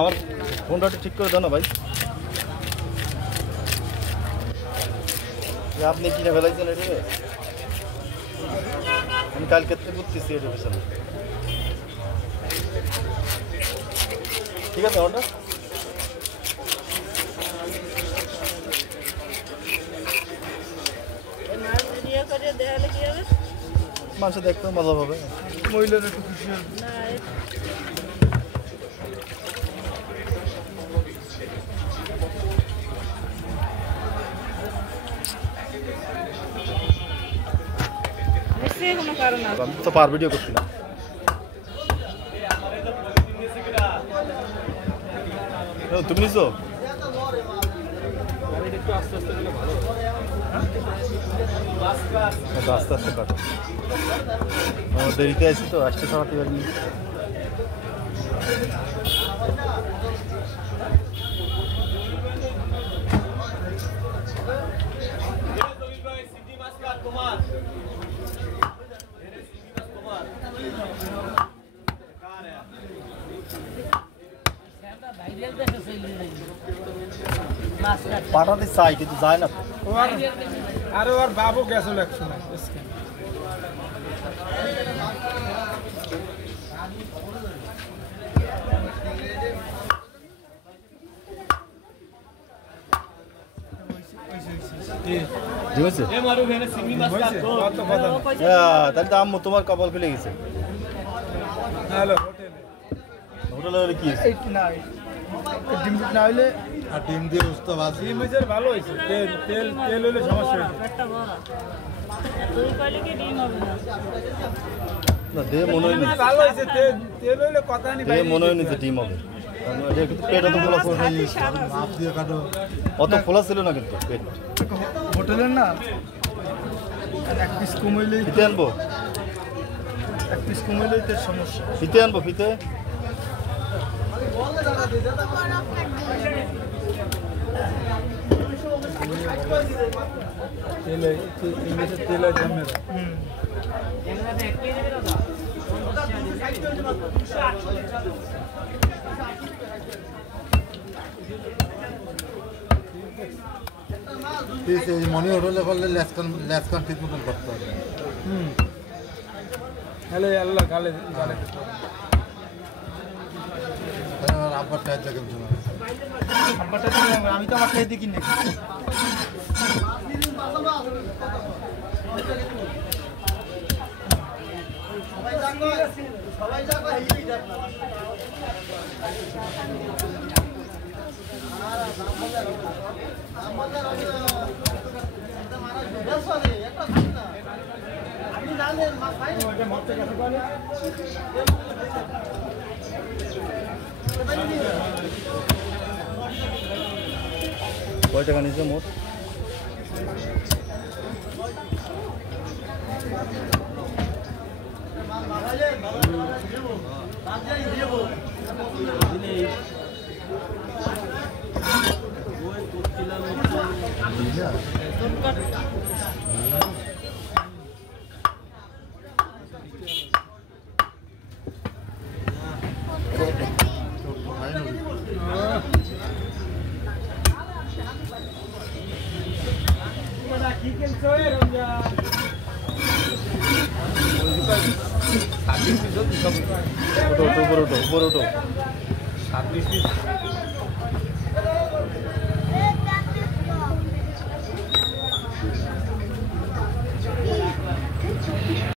আমার ফোনটা ঠিক করে দাও না ভাই। আপনি কিনে ফেলাইছেন এটা? আমি কালকে করতেছি এটা পেছনে। ঠিক আছে ওটা মানুষ দেখতে মজা পাবে, মহিলারা একটু খুশি হবে। আমি তো পার ভিডিও করছিলাম। তুমি নিছো? আস্তে আস্তে কাটো, দেরিতে আছি তো আসতে চালাতে পারিনি। পাঠাতে চাই কিন্তু যায় না। আরে ওর বাবু গেছিল একসময় তাহলে তো আম্মু তোমার কপাল খুলে গেছে। হোটেলে কি ডিম না হইলে আর ডিম দিয়ে উস্তা ভাত ডিম হয়েছে ভালো হয়েছে, তেল তেল তেল হইলে সমস্যা হয়েছে না। দে মনে হয় ভালো হয়েছে, তেল তেল হইলে কথা নেই, দে মনে হয় যে ডিম হবে। পেট অত খোলা অত খোলা ছিল না কিন্তু পেট। হোটেলের না এক পিস কমাইলে ফিতে আনবো, এক পিস কমাইলেই তো সমস্যা। ফিতে আনবো, ফিতে তেলে ইংলিশের তেল আছে আমরা মনি হোটেলে করলে লেসকান ঠিক মতন করতে হবে। হ্যালো আল্লাহ গালে গালে আব্বার টাইট দেখেন আব্বারটা আমি তো আমার খাইতে কিনে সবাই কয় টাকা নিয়েছে মোট? উপরে ওঠো 26